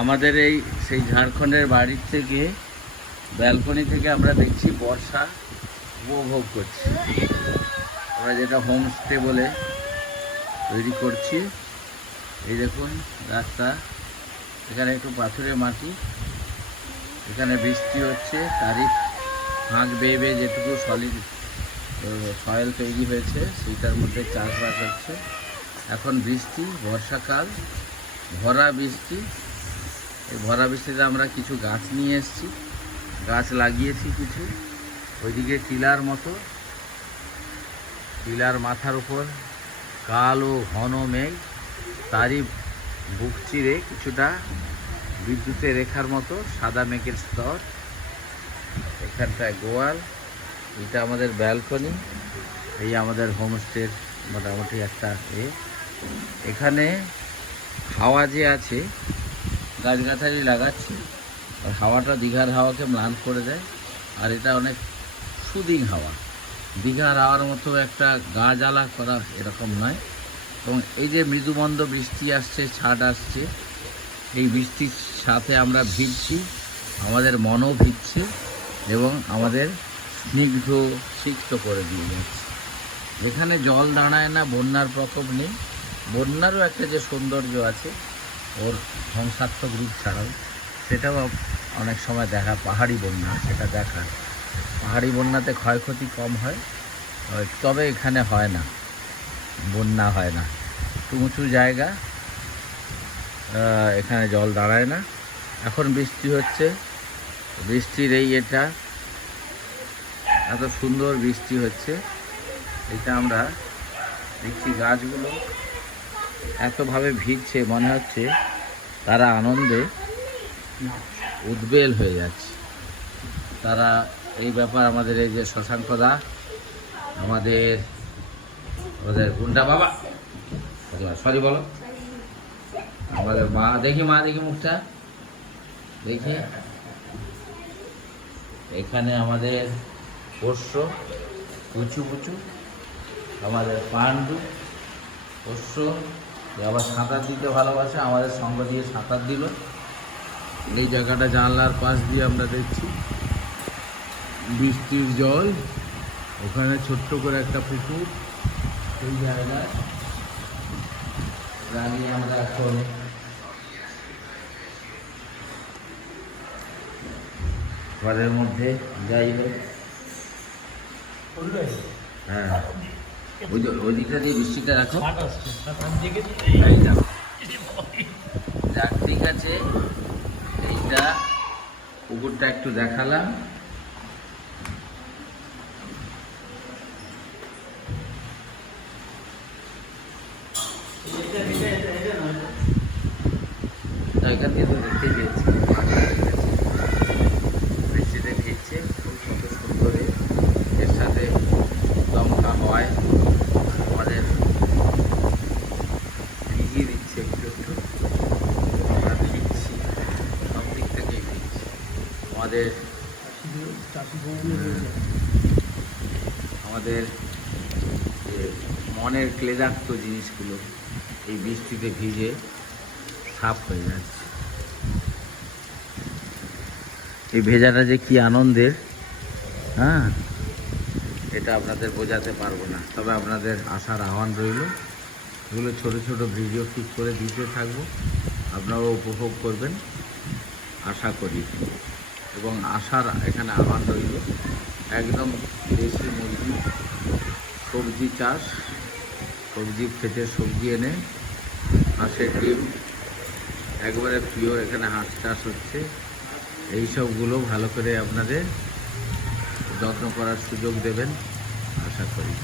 আমাদের এই সেই ঝাড়খণ্ডের বাড়ির থেকে ব্যালকনি থেকে আমরা দেখছি বর্ষা উপভোগ করছি। আমরা যেটা হোমস্টে বলে তৈরি করছি। এই দেখুন রাস্তা, এখানে একটু পাথুরে মাটি। এখানে বৃষ্টি হচ্ছে, তারিখ হাঁক বেয়ে বেয়ে যেটুকু সলিড সয়েল তৈরি হয়েছে, সেইটার মধ্যে চাষবাস হচ্ছে। এখন বৃষ্টি, বর্ষাকাল, ভরা বৃষ্টি। এই ভরা বৃষ্টিতে আমরা কিছু গাছ নিয়ে এসেছি। গাছ লাগিয়েছি কিছু। ওইদিকে টিলার মতো। টিলার মাথার উপর কালো ঘন মেঘ। তারই বুক চিরে কিছুটা বিদ্যুতের রেখার মতো সাদা মেঘের স্তর। এখানটায় গোয়াল। এটা আমাদের ব্যালকনি। এই আমাদের হোমস্টের মোটামুটি একটা এখানে হাওয়া যে আছে গাছগাছালি লাগাচ্ছি। আর হাওয়াটা দীঘার হাওয়াকে ম্লান করে দেয়। আর এটা অনেক সুদিং হাওয়া। দীঘার হাওয়ার মতো একটা গা জ্বালা করা এরকম নয়। এবং এই যে মৃদুমন্দ বৃষ্টি আসছে, ছাট আসছে, এই বৃষ্টির সাথে আমরা ভিজছি, আমাদের মনও ভিজছে এবং আমাদের স্নিগ্ধ সিক্ত করে দিয়ে যাচ্ছে। যেখানে জল দাঁড়ায় না, বন্যার প্রকোপ নেই। বন্যারও একটা যে সৌন্দর্য আছে ওর ধ্বংসাত্মক রূপ ছাড়াও সেটাও অনেক সময় দেখা, পাহাড়ি বন্যা, সেটা দেখা। পাহাড়ি বন্যাতে ক্ষয়ক্ষতি কম হয় তবে এখানে হয় না, বন্যা হয় না। একটু উঁচু জায়গা এখানে জল দাঁড়ায় না। এখন বৃষ্টি হচ্ছে, বৃষ্টির এই এটা, এত সুন্দর বৃষ্টি হচ্ছে। এটা আমরা দেখছি গাছগুলো এতভাবে ভিজছে মনে হচ্ছে তারা আনন্দে উদ্বেল হয়ে যাচ্ছে। তারা এই ব্যাপার আমাদের এই যে শশাঙ্কদা, আমাদের আমাদের গুন্ডা বাবা সরি বলো। আমাদের মা, দেখি মা, দেখি মুখটা। দেখি। এখানে আমাদের পোষ্য পুচু পুচু, আমাদের পাণ্ডু পোষ্য আবার সাঁতার দিতে ভালোবাসে আমাদের সঙ্গ দিয়ে সাঁতার দিল। এই জায়গাটা জানলার পাশ দিয়ে আমরা দেখছি। বৃষ্টির জল ওখানে ছোট্ট করে একটা পুকুর। সেই জায়গায় দাঁড়িয়ে আমরা এখন ঘরের মধ্যে যাই হোক। হ্যাঁ। ওই ওই দিকটা দিয়ে বৃষ্টিটা রাখো। যাক ঠিক আছে। এইটা পুকুরটা একটু দেখালাম। এখান দিয়ে তো দেখতেই পেয়েছি বৃষ্টিতে ভিজছে খুব সুন্দর সুন্দরে এর সাথে দমকা হয় আমাদের ভিজিয়ে দিচ্ছে একটু একটু আমরা ভিজছি সব দিক থেকেই ভিজছি আমাদের আমাদের মনের ক্লেদাক্ত জিনিসগুলো এই বৃষ্টিতে ভিজে সাফ হয়ে যাচ্ছে। এই ভেজাটা যে কি আনন্দের হ্যাঁ? এটা আপনাদের বোঝাতে পারব না। তবে আপনাদের আসার আহ্বান রইল। এগুলো ছোট ছোট ভিডিও ঠিক করে দিতে থাকব। আপনারাও উপভোগ করবেন। আশা করি। এবং আসার এখানে আহ্বান রইল। একদম দেশি মুরগি, সবজি চাষ, সবজি খেতে সবজি এনে, হাঁসের ডিম। একবারে প্রিয় এখানে হাঁস চাষ হচ্ছে। এই সবগুলো ভালো করে আপনাদের যত্ন করার সুযোগ দেবেন, আশা করি।